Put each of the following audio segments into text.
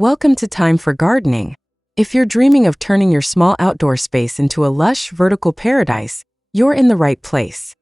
Welcome to Time for Gardening. If you're dreaming of turning your small outdoor space into a lush, vertical paradise, you're in the right place.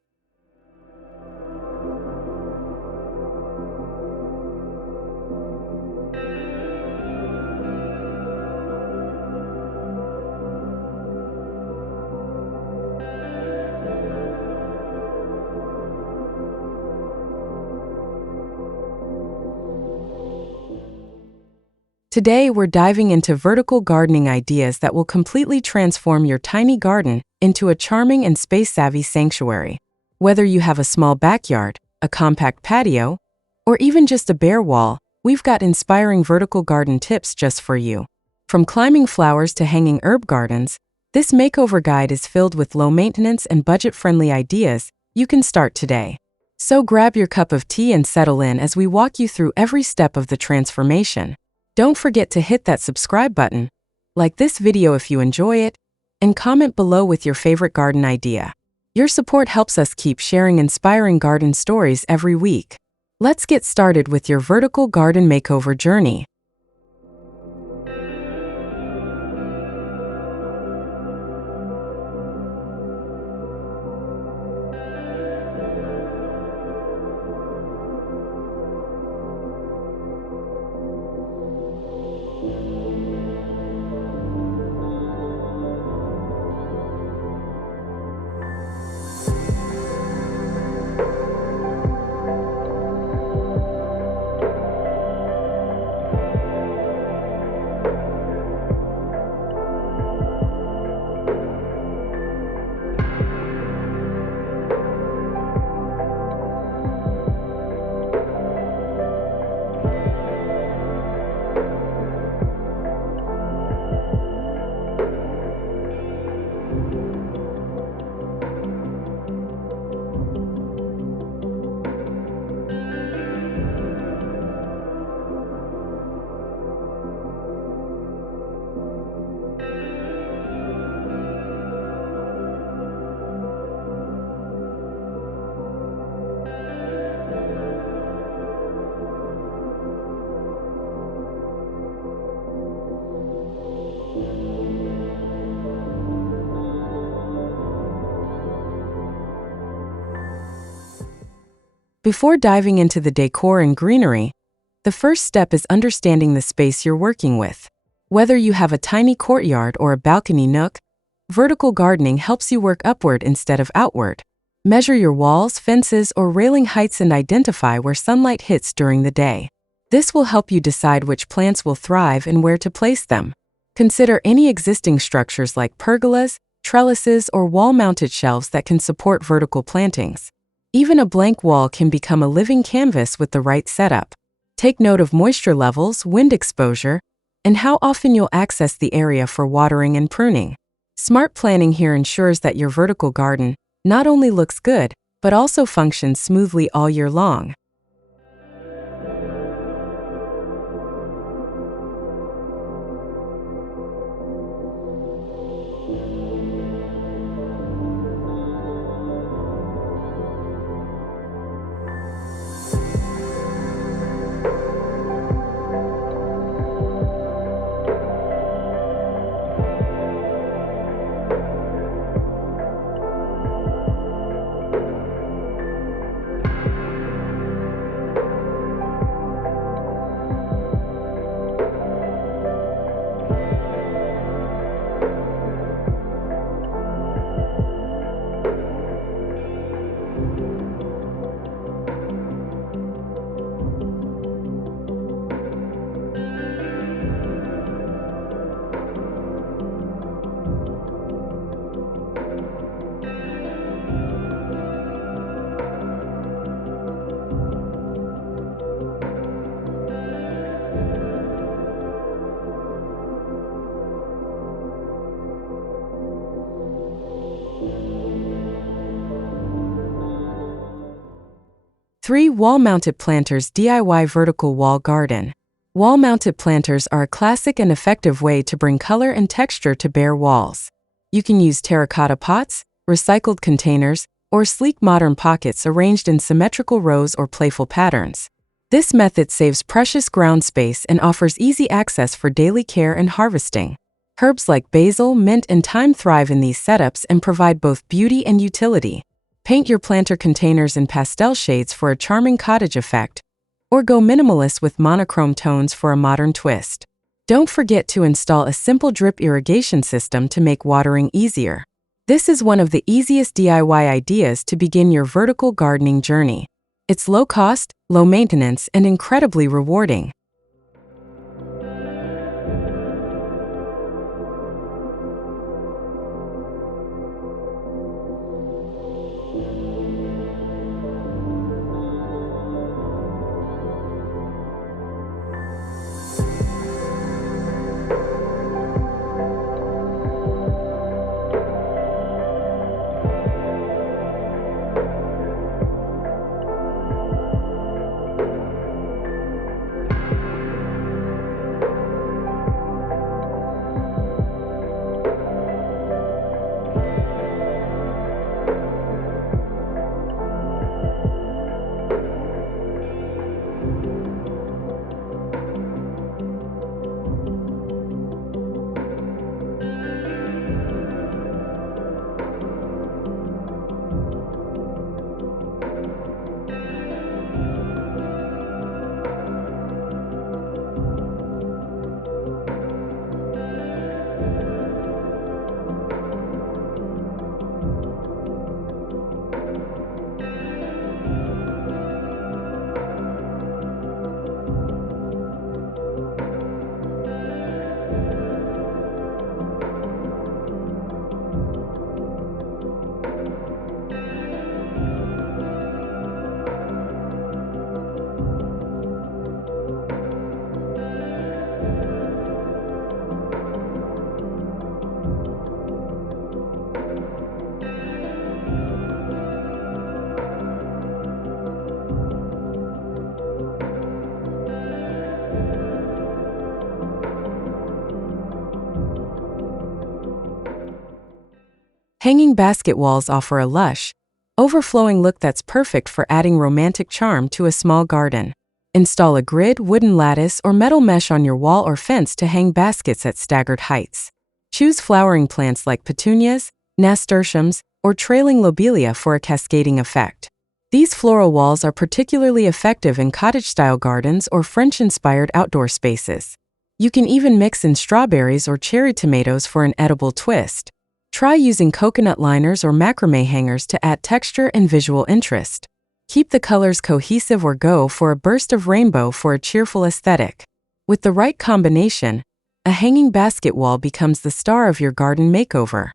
Today, we're diving into vertical gardening ideas that will completely transform your tiny garden into a charming and space-savvy sanctuary. Whether you have a small backyard, a compact patio, or even just a bare wall, we've got inspiring vertical garden tips just for you. From climbing flowers to hanging herb gardens, this makeover guide is filled with low-maintenance and budget-friendly ideas you can start today. So grab your cup of tea and settle in as we walk you through every step of the transformation. Don't forget to hit that subscribe button, like this video if you enjoy it, and comment below with your favorite garden idea. Your support helps us keep sharing inspiring garden stories every week. Let's get started with your vertical garden makeover journey. Before diving into the decor and greenery, the first step is understanding the space you're working with. Whether you have a tiny courtyard or a balcony nook, vertical gardening helps you work upward instead of outward. Measure your walls, fences, or railing heights and identify where sunlight hits during the day. This will help you decide which plants will thrive and where to place them. Consider any existing structures like pergolas, trellises, or wall-mounted shelves that can support vertical plantings. Even a blank wall can become a living canvas with the right setup. Take note of moisture levels, wind exposure, and how often you'll access the area for watering and pruning. Smart planning here ensures that your vertical garden not only looks good, but also functions smoothly all year long. Three wall-mounted planters DIY vertical wall garden. Wall-mounted planters are a classic and effective way to bring color and texture to bare walls. You can use terracotta pots, recycled containers, or sleek modern pockets arranged in symmetrical rows or playful patterns. This method saves precious ground space and offers easy access for daily care and harvesting. Herbs like basil, mint, and thyme thrive in these setups and provide both beauty and utility. Paint your planter containers in pastel shades for a charming cottage effect, or go minimalist with monochrome tones for a modern twist. Don't forget to install a simple drip irrigation system to make watering easier. This is one of the easiest DIY ideas to begin your vertical gardening journey. It's low cost, low maintenance, and incredibly rewarding. Hanging basket walls offer a lush, overflowing look that's perfect for adding romantic charm to a small garden. Install a grid, wooden lattice, or metal mesh on your wall or fence to hang baskets at staggered heights. Choose flowering plants like petunias, nasturtiums, or trailing lobelia for a cascading effect. These floral walls are particularly effective in cottage-style gardens or French-inspired outdoor spaces. You can even mix in strawberries or cherry tomatoes for an edible twist. Try using coconut liners or macrame hangers to add texture and visual interest. Keep the colors cohesive or go for a burst of rainbow for a cheerful aesthetic. With the right combination, a hanging basket wall becomes the star of your garden makeover.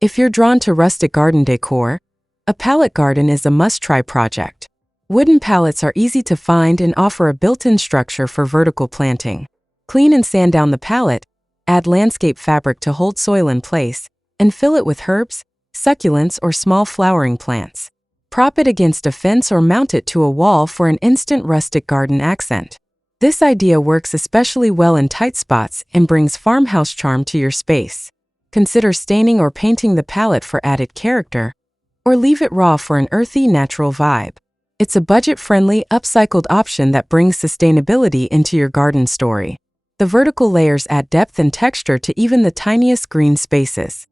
If you're drawn to rustic garden decor, a pallet garden is a must-try project. Wooden pallets are easy to find and offer a built-in structure for vertical planting. Clean and sand down the pallet, add landscape fabric to hold soil in place, and fill it with herbs, succulents, or small flowering plants. Prop it against a fence or mount it to a wall for an instant rustic garden accent. This idea works especially well in tight spots and brings farmhouse charm to your space. Consider staining or painting the palette for added character, or leave it raw for an earthy, natural vibe. It's a budget-friendly, upcycled option that brings sustainability into your garden story. The vertical layers add depth and texture to even the tiniest green spaces.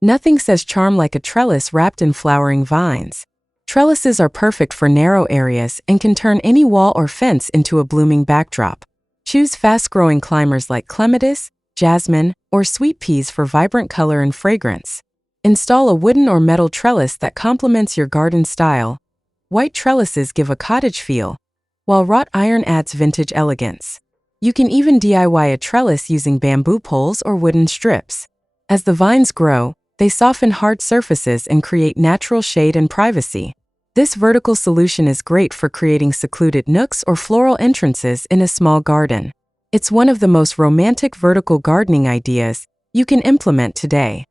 Nothing says charm like a trellis wrapped in flowering vines. Trellises are perfect for narrow areas and can turn any wall or fence into a blooming backdrop. Choose fast-growing climbers like clematis, jasmine, or sweet peas for vibrant color and fragrance. Install a wooden or metal trellis that complements your garden style. White trellises give a cottage feel, while wrought iron adds vintage elegance. You can even DIY a trellis using bamboo poles or wooden strips. As the vines grow, they soften hard surfaces and create natural shade and privacy. This vertical solution is great for creating secluded nooks or floral entrances in a small garden. It's one of the most romantic vertical gardening ideas you can implement today.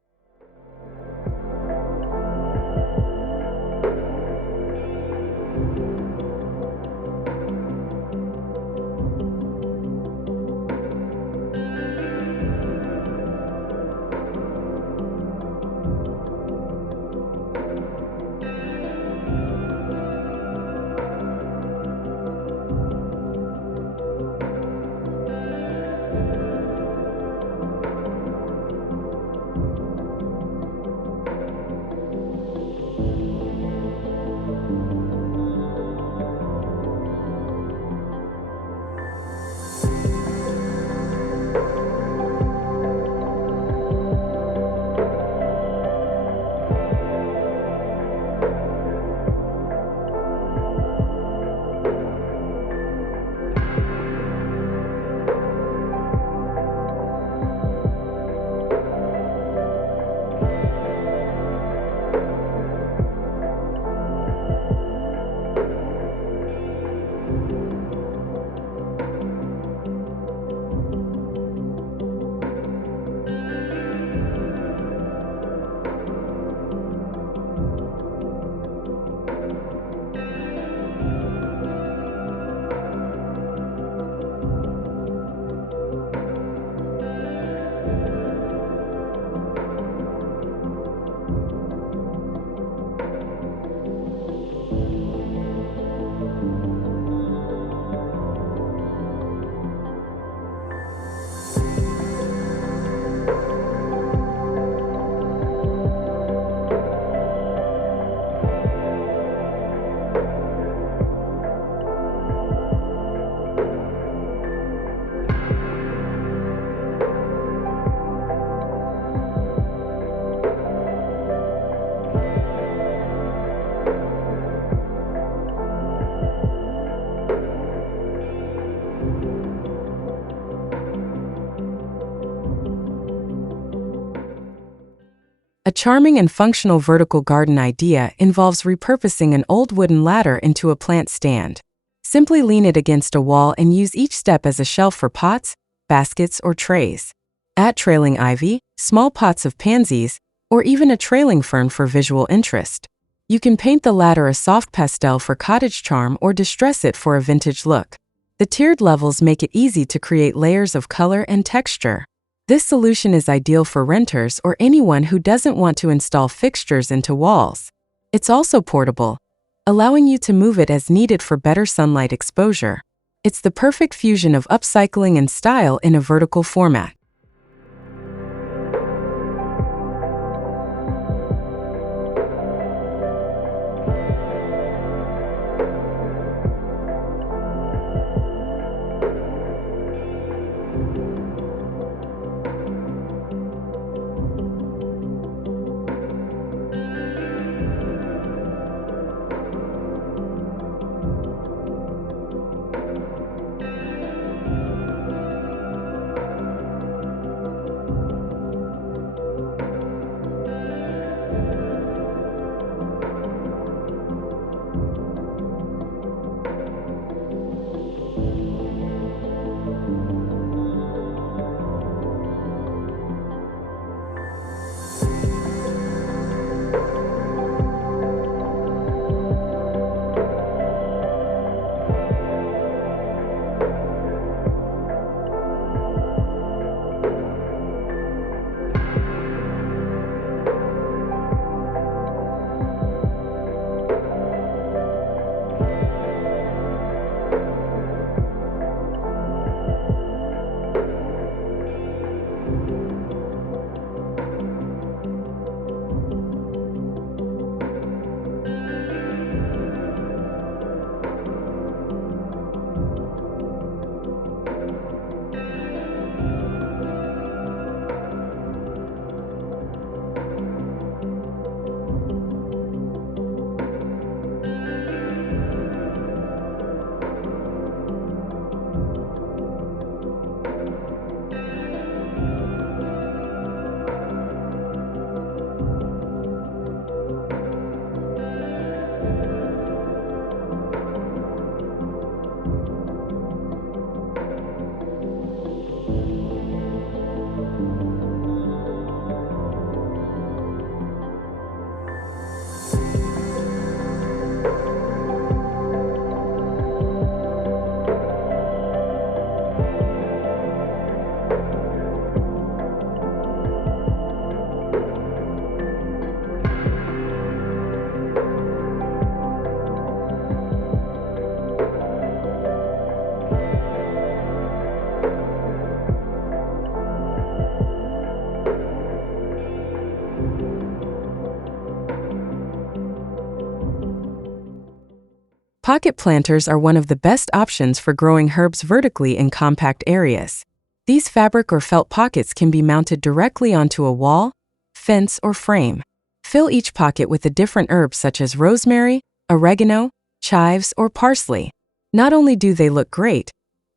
A charming and functional vertical garden idea involves repurposing an old wooden ladder into a plant stand. Simply lean it against a wall and use each step as a shelf for pots, baskets, or trays. Add trailing ivy, small pots of pansies, or even a trailing fern for visual interest. You can paint the ladder a soft pastel for cottage charm or distress it for a vintage look. The tiered levels make it easy to create layers of color and texture. This solution is ideal for renters or anyone who doesn't want to install fixtures into walls. It's also portable, allowing you to move it as needed for better sunlight exposure. It's the perfect fusion of upcycling and style in a vertical format. Pocket planters are one of the best options for growing herbs vertically in compact areas. These fabric or felt pockets can be mounted directly onto a wall, fence, or frame. Fill each pocket with a different herb such as rosemary, oregano, chives, or parsley. Not only do they look great,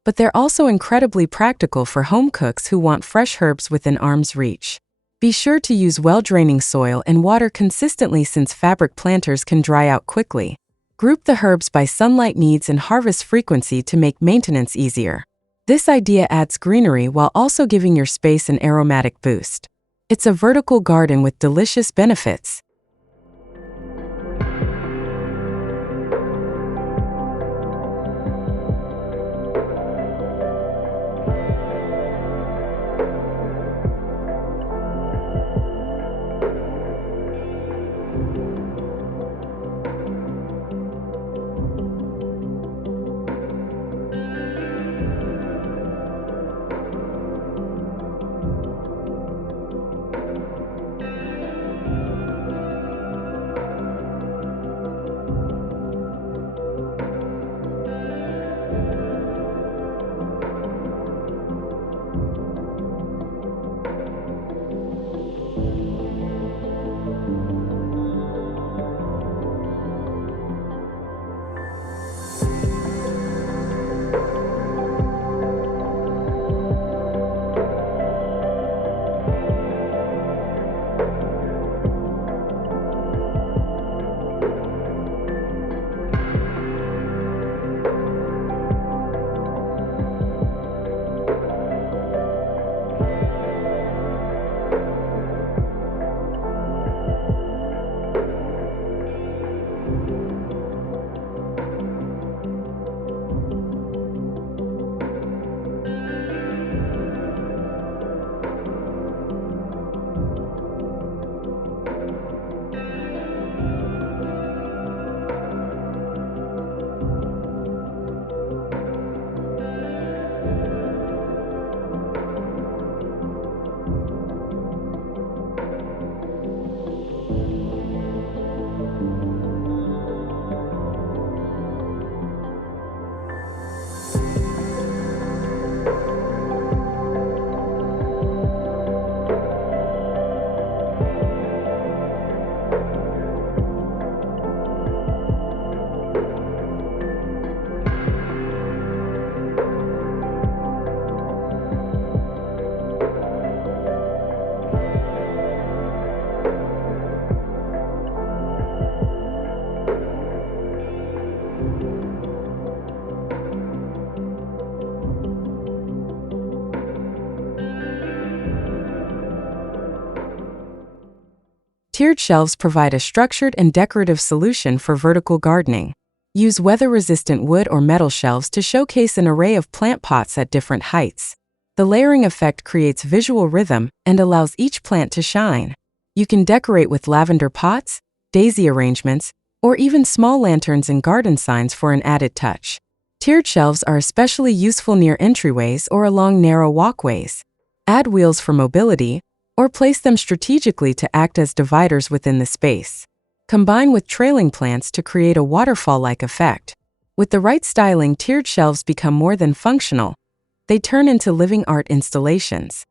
but they're also incredibly practical for home cooks who want fresh herbs within arm's reach. Be sure to use well-draining soil and water consistently since fabric planters can dry out quickly. Group the herbs by sunlight needs and harvest frequency to make maintenance easier. This idea adds greenery while also giving your space an aromatic boost. It's a vertical garden with delicious benefits. Tiered shelves provide a structured and decorative solution for vertical gardening. Use weather-resistant wood or metal shelves to showcase an array of plant pots at different heights. The layering effect creates visual rhythm and allows each plant to shine. You can decorate with lavender pots, daisy arrangements, or even small lanterns and garden signs for an added touch. Tiered shelves are especially useful near entryways or along narrow walkways. Add wheels for mobility, or place them strategically to act as dividers within the space. Combine with trailing plants to create a waterfall-like effect. With the right styling, tiered shelves become more than functional. They turn into living art installations.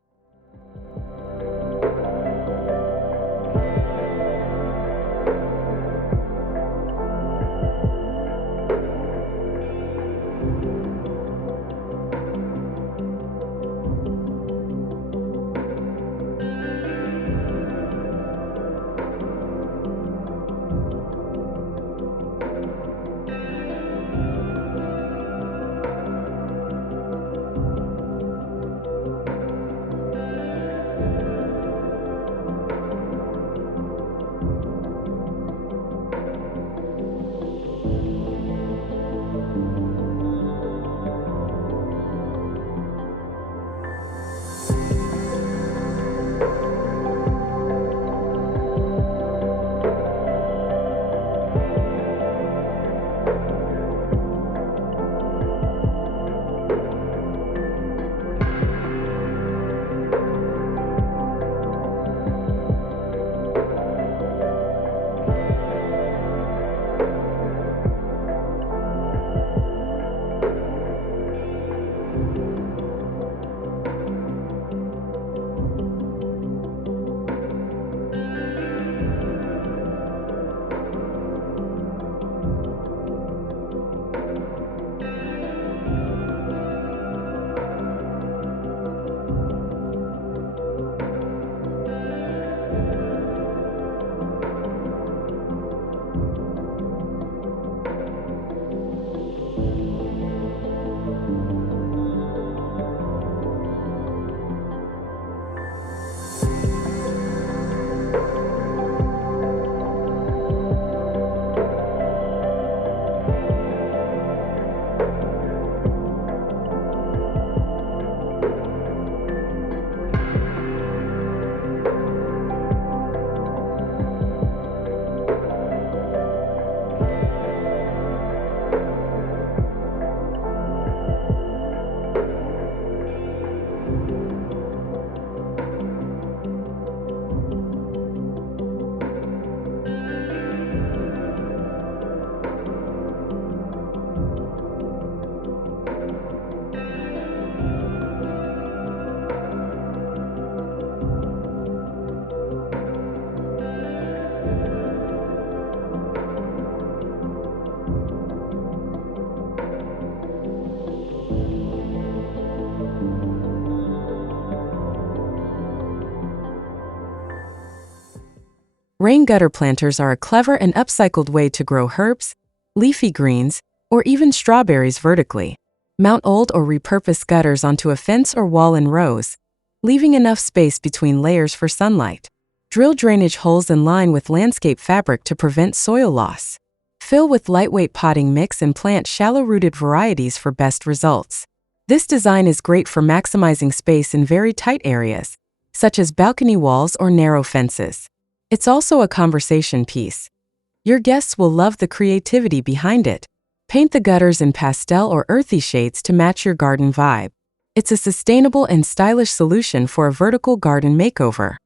Rain gutter planters are a clever and upcycled way to grow herbs, leafy greens, or even strawberries vertically. Mount old or repurposed gutters onto a fence or wall in rows, leaving enough space between layers for sunlight. Drill drainage holes in line with landscape fabric to prevent soil loss. Fill with lightweight potting mix and plant shallow-rooted varieties for best results. This design is great for maximizing space in very tight areas, such as balcony walls or narrow fences. It's also a conversation piece. Your guests will love the creativity behind it. Paint the gutters in pastel or earthy shades to match your garden vibe. It's a sustainable and stylish solution for a vertical garden makeover.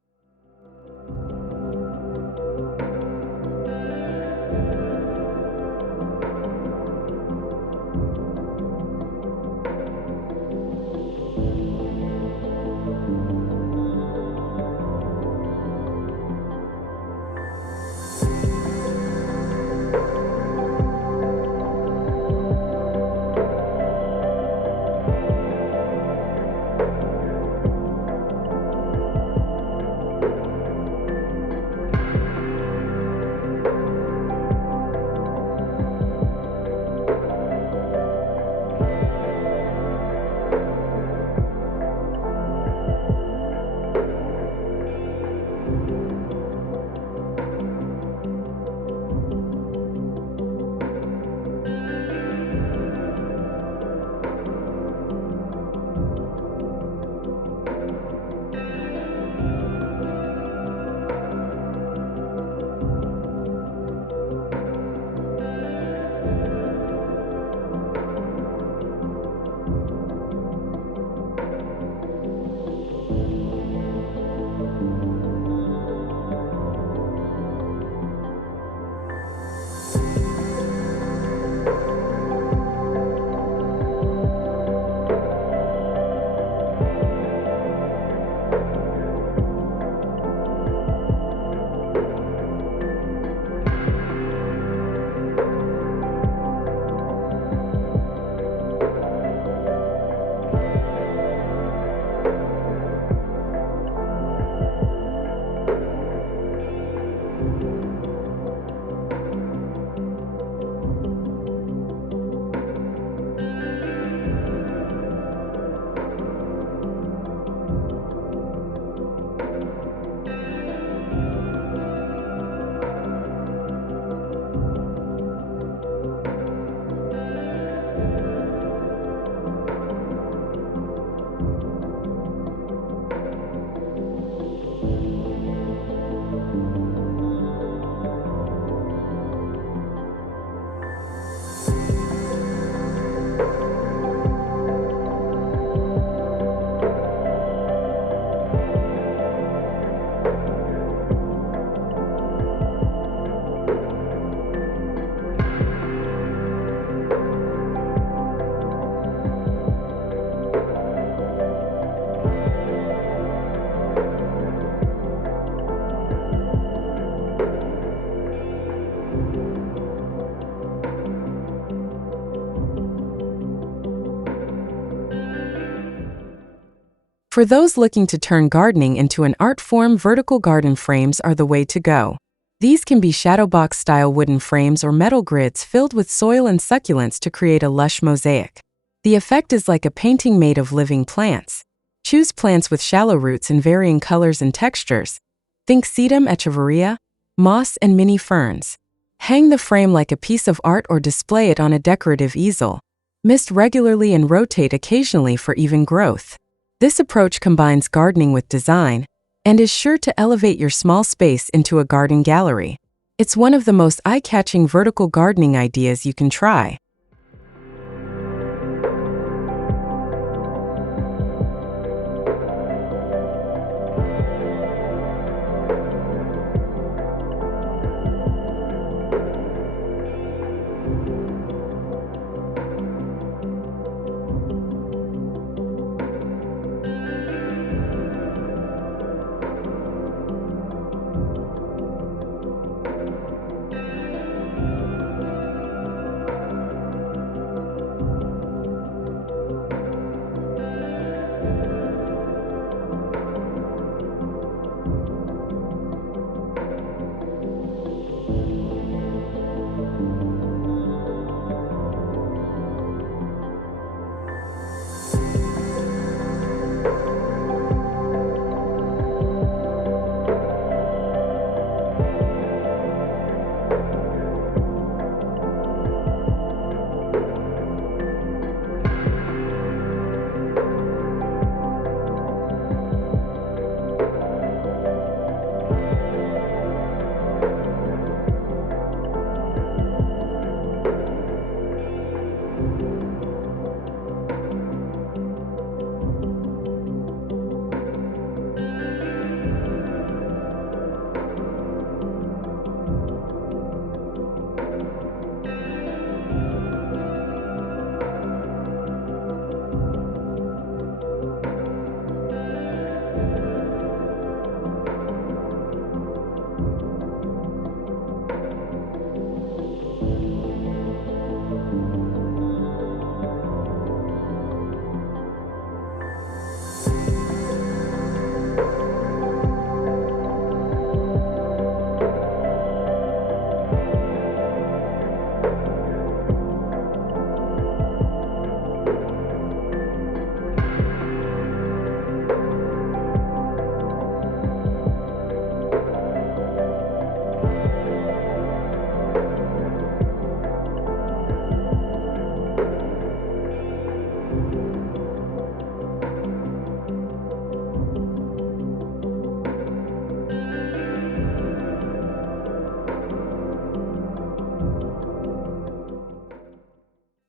For those looking to turn gardening into an art form, vertical garden frames are the way to go. These can be shadowbox-style wooden frames or metal grids filled with soil and succulents to create a lush mosaic. The effect is like a painting made of living plants. Choose plants with shallow roots in varying colors and textures. Think sedum, echeveria, moss, and mini ferns. Hang the frame like a piece of art or display it on a decorative easel. Mist regularly and rotate occasionally for even growth. This approach combines gardening with design and is sure to elevate your small space into a garden gallery. It's one of the most eye-catching vertical gardening ideas you can try.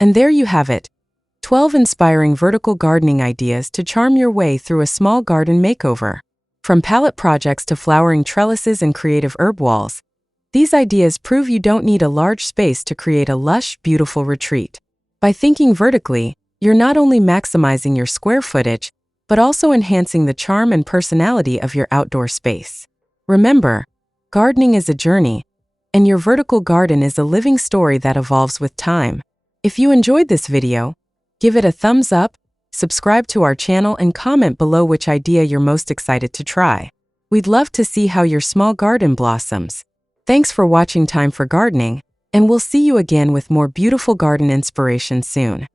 And there you have it, 12 inspiring vertical gardening ideas to charm your way through a small garden makeover. From pallet projects to flowering trellises and creative herb walls, these ideas prove you don't need a large space to create a lush, beautiful retreat. By thinking vertically, you're not only maximizing your square footage, but also enhancing the charm and personality of your outdoor space. Remember, gardening is a journey, and your vertical garden is a living story that evolves with time. If you enjoyed this video, give it a thumbs up, subscribe to our channel, and comment below which idea you're most excited to try. We'd love to see how your small garden blossoms. Thanks for watching Time for Gardening, and we'll see you again with more beautiful garden inspiration soon.